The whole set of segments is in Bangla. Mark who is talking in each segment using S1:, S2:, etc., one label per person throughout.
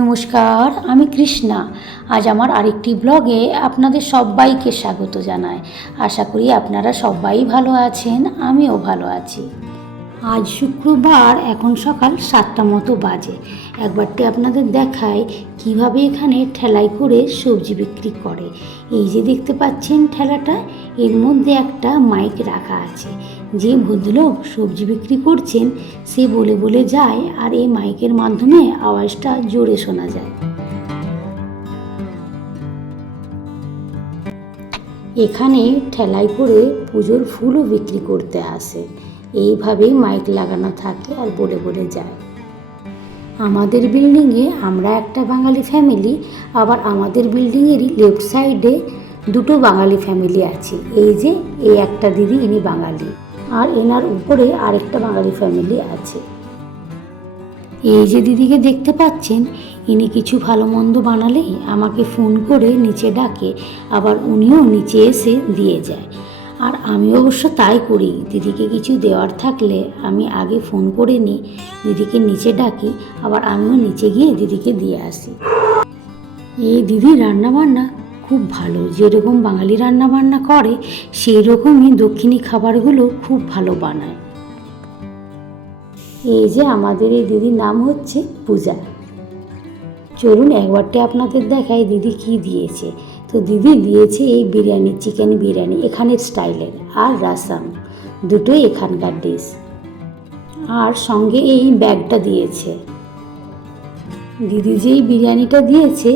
S1: নমস্কার, আমি কৃষ্ণা। আজ আমার আরেকটি ব্লগে আপনাদের সবাইকে স্বাগত জানাই। আশা করি আপনারা সবাই ভালো আছেন, আমিও ভালো আছি। আজ শুক্রবার, এখন সকাল সাতটা মতো বাজে। একবারটি আপনাদের দেখায় কীভাবে এখানে ঠেলাই করে সবজি বিক্রি করে। এই যে দেখতে পাচ্ছেন ঠেলাটা, এর মধ্যে একটা মাইক রাখা আছে। যে ভদ্রলোক সবজি বিক্রি করছেন, সে বলে বলে যায় আর এই মাইকের মাধ্যমে আওয়াজটা জোরে শোনা যায়। এখানে ঠেলাই করে পুজোর ফুলও বিক্রি করতে আসে। এইভাবেই মাইক লাগানো থাকে আর বলে বলে যায়। আমাদের বিল্ডিংয়ে আমরা একটা বাঙালি ফ্যামিলি, আবার আমাদের বিল্ডিংয়েরই লেফট সাইডে দুটো বাঙালি ফ্যামিলি আছে। এই যে, এই একটা দিদি, ইনি বাঙালি। আর এনার উপরে আরেকটা বাঙালি ফ্যামিলি আছে। এই যে দিদিকে দেখতে পাচ্ছেন, ইনি কিছু ভালো মন্দ বানালেই আমাকে ফোন করে নিচে ডাকে, আবার উনিও নিচে এসে দিয়ে যায়। আর আমি অবশ্য তাই করি, দিদিকে কিছু দেওয়ার থাকলে আমি আগে ফোন করে নিই, দিদিকে নিচে ডাকি, আবার আমিও নিচে গিয়ে দিদিকে দিয়ে আসি। এই দিদি রান্নাবান্না খুব ভালো। যেরকম বাঙালি রান্নাবান্না করে সেই রকমই দক্ষিণী খাবারগুলো খুব ভালো বানায়। এই যে আমাদের এই দিদির নাম হচ্ছে পূজা। চলুন একবারটি আপনাদের দেখায় দিদি কি দিয়েছে। তো দিদি দিয়েছে এই বিরিয়ানি, চিকেন বিরিয়ানি, এখানের স্টাইলের আর রাসাম, দুটোই এখানকার ডিশ আর সঙ্গে এই ব্যাগটা দিয়েছে। দিদি যেই বিরিয়ানিটা দিয়েছে,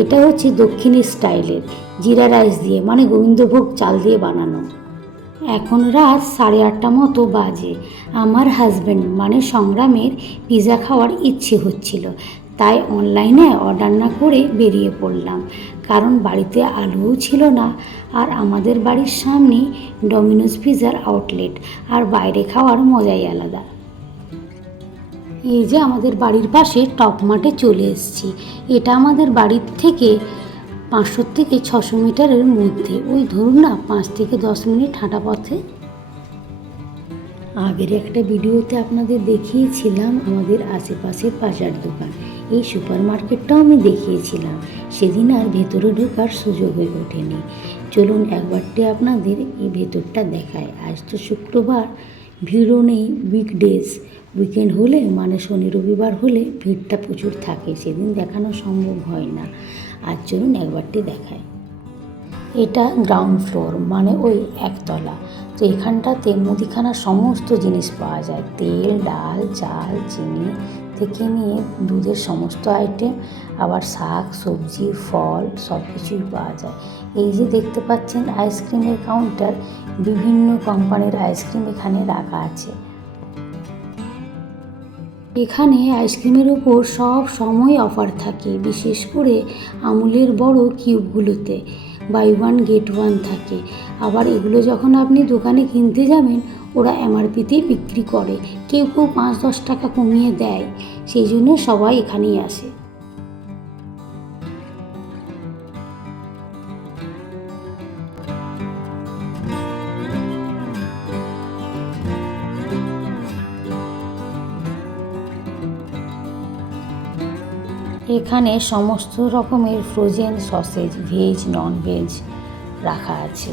S1: এটা হচ্ছে দক্ষিণের স্টাইলের, জিরা রাইস দিয়ে মানে গোবিন্দভোগ চাল দিয়ে বানানো। এখন রাত সাড়ে আটটা মতো বাজে। আমার হাজব্যান্ড মানে সংগ্রামের পিৎজা খাওয়ার ইচ্ছে হচ্ছিল, তাই অনলাইনে অর্ডার না করে বেরিয়ে পড়লাম। কারণ বাড়িতে আলুও ছিল না, আর আমাদের বাড়ির সামনে ডমিনোজ পিৎজার আউটলেট আর বাইরে খাওয়ার মজাই আলাদা। এই যে আমাদের বাড়ির পাশে টপ মাঠে চলে এসেছি। এটা আমাদের বাড়ির থেকে পাঁচশো থেকে ছশো মিটারের মধ্যে। ওই ধরুন না, পাঁচ থেকে দশ মিনিট হাঁটা পথে। আগের একটা ভিডিওতে আপনাদের দেখিয়েছিলাম আমাদের আশেপাশের বাজার দোকান। এই সুপার মার্কেটটাও আমি দেখিয়েছিলাম। সেদিন আর ভেতরে ঢোকার সুযোগ হয়ে ওঠেনি। চলুন একবারটি আপনাদের এই ভেতরটা দেখায় আজ তো শুক্রবার ভিড়ও নেই উইকডেজ উইকেন্ড হলে মানে শনি রবিবার হলে ভিড়টা প্রচুর থাকে, সেদিন দেখানো সম্ভব হয় না। আর চলুন একবারটি দেখায় এটা গ্রাউন্ড ফ্লোর মানে ওই একতলা। তো এখানটাতে মুদিখানার সমস্ত জিনিস পাওয়া যায়। তেল, ডাল, চাল, চিনি থেকে নিয়ে দুধের সমস্ত আইটেম আবার শাক, সবজি, ফল সব কিছুই পাওয়া যায়। এই যে দেখতে পাচ্ছেন আইসক্রিমের কাউন্টার বিভিন্ন কোম্পানির আইসক্রিম এখানে রাখা আছে। এখানে আইসক্রিমের ওপর সব সময় অফার থাকে, বিশেষ করে আমুলের বড় কিউবগুলোতে, বাই ওয়ান গেট ওয়ান থাকে। আবার এগুলো যখন আপনি দোকানে কিনতে যাবেন, ওরা এমআরপিতেই বিক্রি করে। কেউ কেউ পাঁচ দশ টাকা কমিয়ে দেয়, সেই জন্য সবাই এখানেই আসে। এখানে সমস্ত রকমের frozen sausage veg non veg রাখা আছে।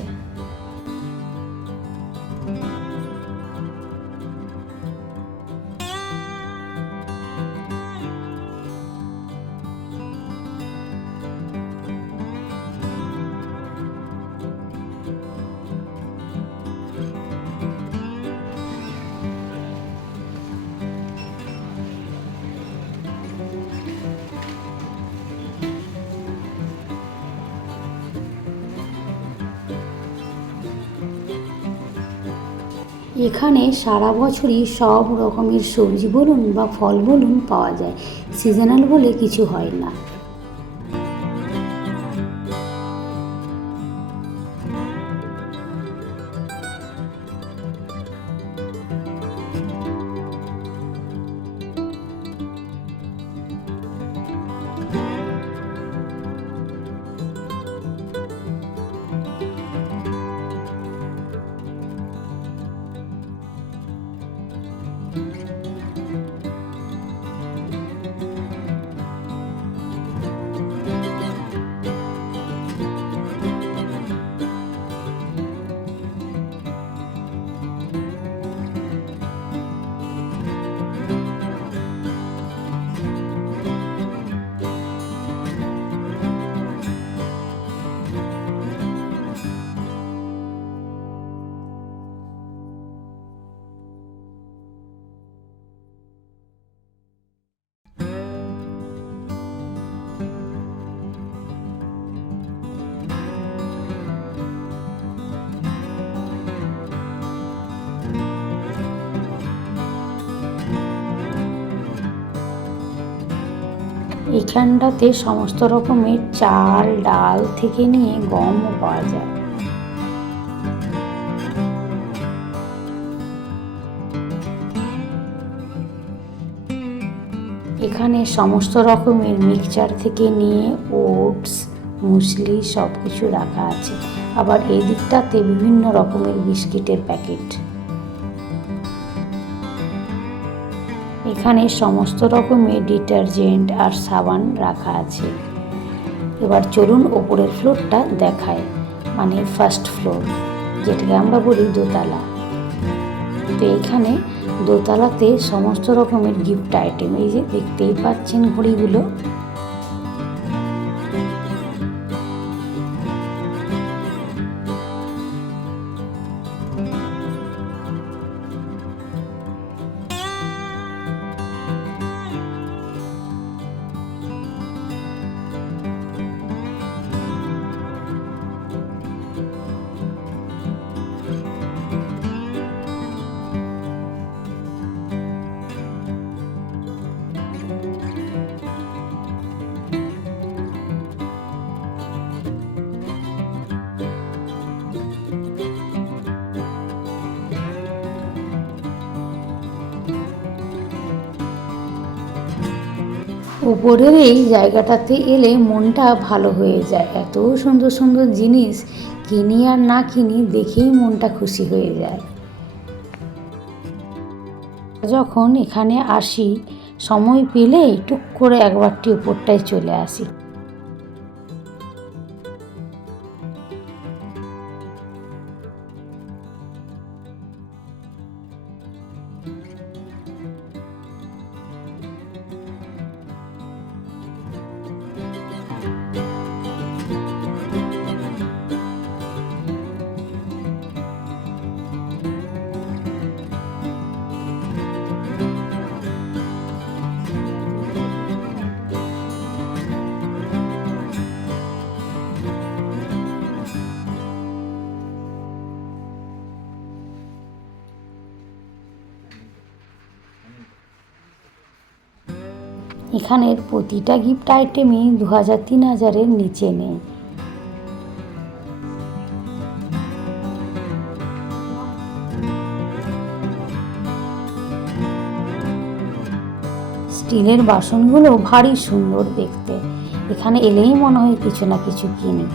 S1: এখানে সারা বছরই সব রকমের সবজি বলুন বা ফল বলুন পাওয়া যায়। সিজনাল বলে কিছু হয় না। এখানটাতে সমস্ত রকমের চাল, ডাল থেকে নিয়ে গমও পাওয়া যায়। এখানে সমস্ত রকমের মিক্সচার থেকে নিয়ে ওটস, মুসলি সব কিছু রাখা আছে। আবার এই দিকটাতে বিভিন্ন রকমের বিস্কিটের প্যাকেট। এখানে সমস্ত রকমের ডিটারজেন্ট আর সাবান রাখা আছে। এবার চলুন ওপরের ফ্লোরটা দেখায় মানে ফার্স্ট ফ্লোর যেটাকে আমরা বলি দোতলা। তো এখানে দোতলাতে সমস্ত রকমের গিফট আইটেম এই যে দেখতেই পাচ্ছেন ঘড়িগুলো। উপরের এই জায়গাটাতে এলে মনটা ভালো হয়ে যায়। এত সুন্দর সুন্দর জিনিস কিনি আর না কিনি দেখেই মনটা খুশি হয়ে যায়। যখন এখানে আসি, সময় পেলে টুক করে একবারটি উপরটায় চলে আসি। এখানের প্রতিটা গিফট আইটেমই দু হাজার তিন হাজারের নিচে নেই। স্টিলের বাসনগুলো ভারী সুন্দর দেখতে। এখানে এলেই মনে হয় কিছু না কিছু কিনি।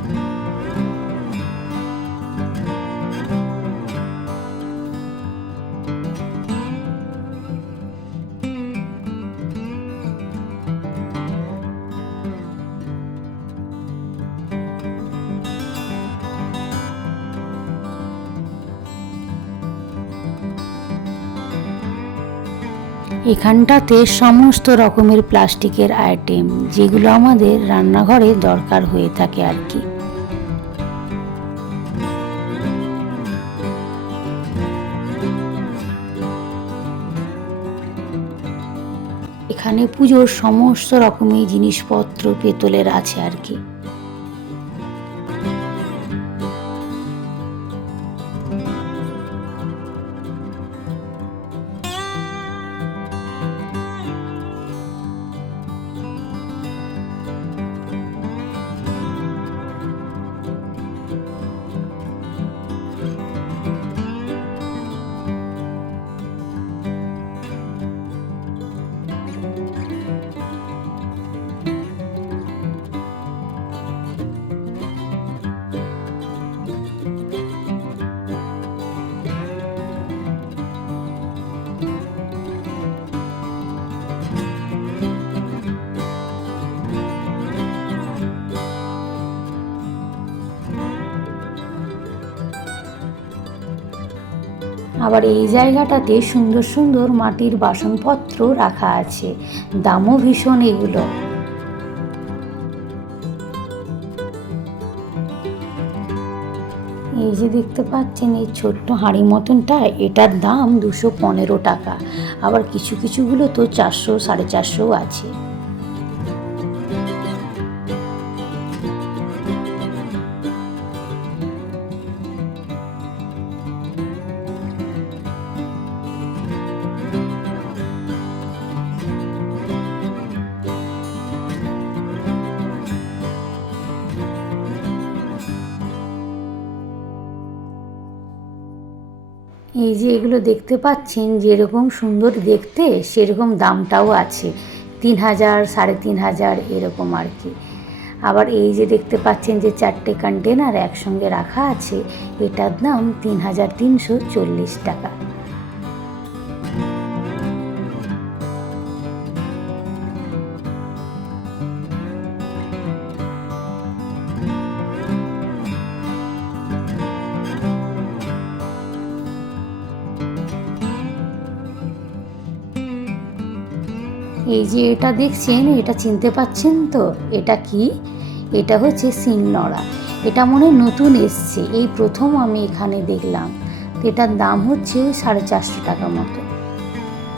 S1: এখানটাতে সমস্ত রকমের প্লাস্টিকের আইটেম যেগুলো আমাদের রান্নাঘরে দরকার হয়ে থাকে আর কি। এখানে পুজোর সমস্ত রকমের জিনিসপত্র পেতলের আছে আর কি। আবার এই জায়গাটাতে সুন্দর সুন্দর মাটির বাসনপত্র রাখা আছে। দামও ভীষণ এগুলো। এই যে দেখতে পাচ্ছেন এই ছোট্ট হাঁড়ি মতনটা, এটার দাম দুশো পনেরো টাকা। আবার কিছু কিছুগুলো তো চারশো, সাড়ে চারশো আছে। এই যে এগুলো দেখতে পাচ্ছেন, যেরকম সুন্দর দেখতে, সেরকম দামটাও আছে। তিন হাজার, সাড়ে তিন হাজার এরকম আর কি। আবার এই যে দেখতে পাচ্ছেন যে চারটে কন্টেনার একসঙ্গে রাখা আছে, এটার দাম তিন হাজার তিনশো চল্লিশ টাকা। এই যে এটা দেখছেন, এটা চিনতে পাচ্ছেন তো? এটা কি? এটা হচ্ছে সিংনড়া। এটা মনে নতুন এসছে। এই প্রথম আমি এখানে দেখলাম। এটার দাম হচ্ছে সাড়ে চারশো টাকা মতো।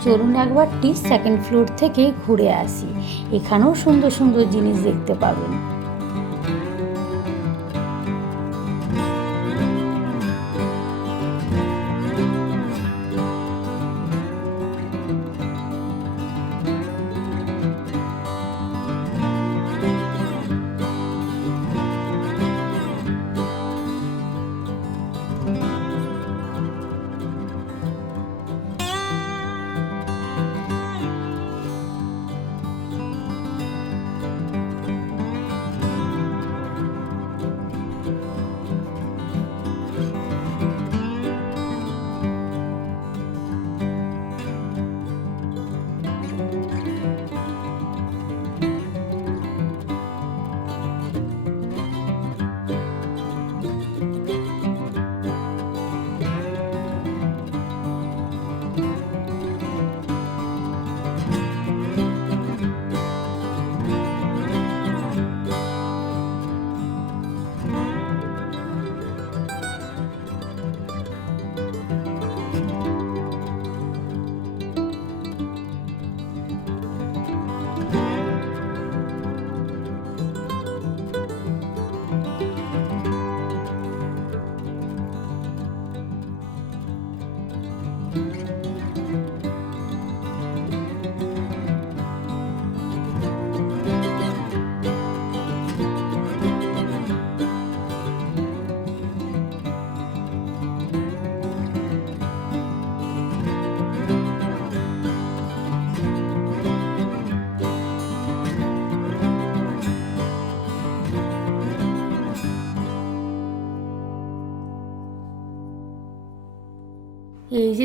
S1: চলুন একবার টি সেকেন্ড ফ্লোর থেকে ঘুরে আসি। এখানেও সুন্দর সুন্দর জিনিস দেখতে পাবেন।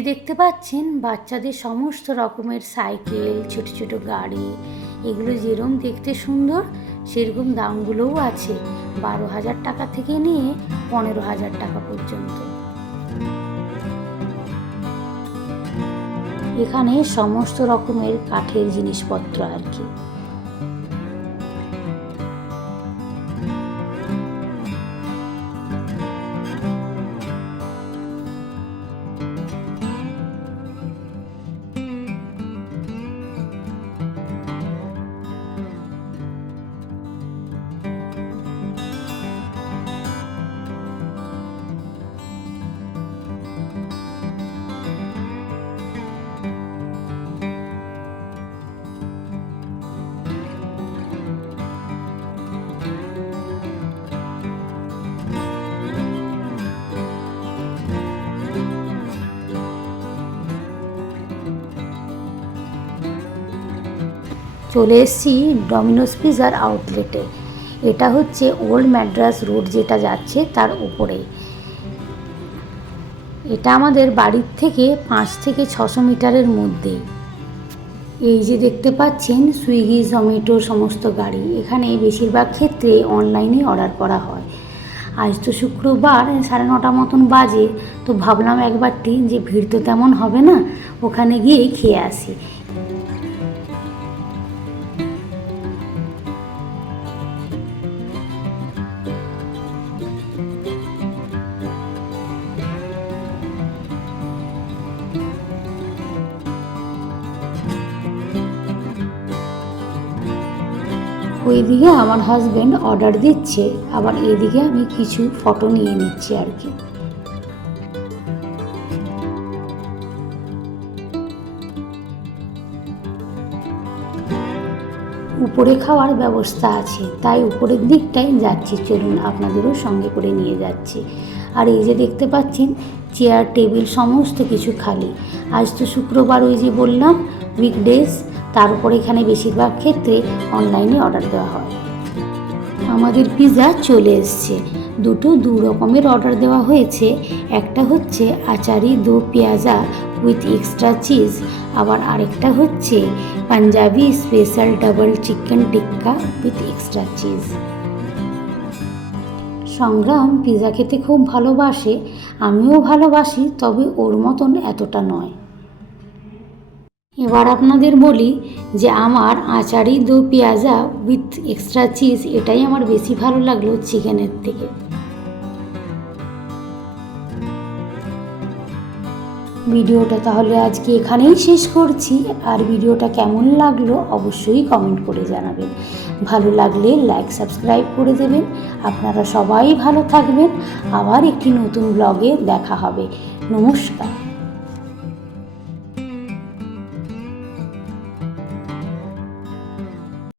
S1: যে দেখতে পাচ্ছেন, বাচ্চাদের সমস্ত রকমের সাইকেল, ছোট ছোট গাড়ি, এগুলো যেরকম দেখতে সুন্দর, সেরকম দামগুলোও আছে, বারো হাজার টাকা থেকে নিয়ে পনেরো হাজার টাকা পর্যন্ত। এখানে সমস্ত রকমের কাঠের জিনিসপত্র আর কি। চলে এসেছি ডমিনোস পিজার আউটলেটে এটা হচ্ছে ওল্ড ম্যাড্রাস রোড যেটা যাচ্ছে তার উপরে। এটা আমাদের বাড়ির থেকে পাঁচ থেকে ছশো মিটারের মধ্যে। এই যে দেখতে পাচ্ছেন সুইগি জোম্যাটো সমস্ত গাড়ি। এখানে বেশিরভাগ ক্ষেত্রে অনলাইনে অর্ডার করা হয়। আজ তো শুক্রবার, সাড়ে নটা মতন বাজে, তো ভাবলাম একবারটি যে ভিড় তো তেমন হবে না, ওখানে গিয়ে খেয়ে আসি। ওইদিকে আমার হাজবেন্ড অর্ডার দিচ্ছে, আবার এদিকে আমি কিছু ফটো নিয়ে নিচ্ছি আর কি। উপরে খাওয়ার ব্যবস্থা আছে, তাই উপরের দিকটাই যাচ্ছি, চলুন আপনাদেরও সঙ্গে করে নিয়ে যাচ্ছি। আর এই যে দেখতে পাচ্ছেন চেয়ার টেবিল সমস্ত কিছু খালি। আজ তো শুক্রবার ওই যে বললাম উইকডেজ তার উপর এখানে বেশিরভাগ ক্ষেত্রে অনলাইনে অর্ডার দেওয়া হয়। আমাদের পিৎজা চলে এসছে। দুটো দু রকমের অর্ডার দেওয়া হয়েছে। একটা হচ্ছে আচারি দো পেঁয়াজা উইথ এক্সট্রা চিজ আবার আরেকটা হচ্ছে Punjabi special double chicken tikka with extra cheese Sangram pizza খেতে খুব ভালোবাসে, আমিও ভালোবাসি, তবে ওর মতন এতটা নয়। এবার আপনাদের বলি যে আমার আচারি দো পেঁয়াজা উইথ এক্সট্রা চিজ এটাই আমার বেশি ভালো লাগল চিকেনের থেকে। ভিডিওটা তাহলে আজকে এখানেই শেষ করছি। আর ভিডিওটা কেমন লাগল অবশ্যই কমেন্ট করে জানাবেন। ভালো লাগলে লাইক সাবস্ক্রাইব করে দেবেন। আপনারা সবাই ভালো থাকবেন। আবার একটি নতুন ব্লগে দেখা হবে। নমস্কার।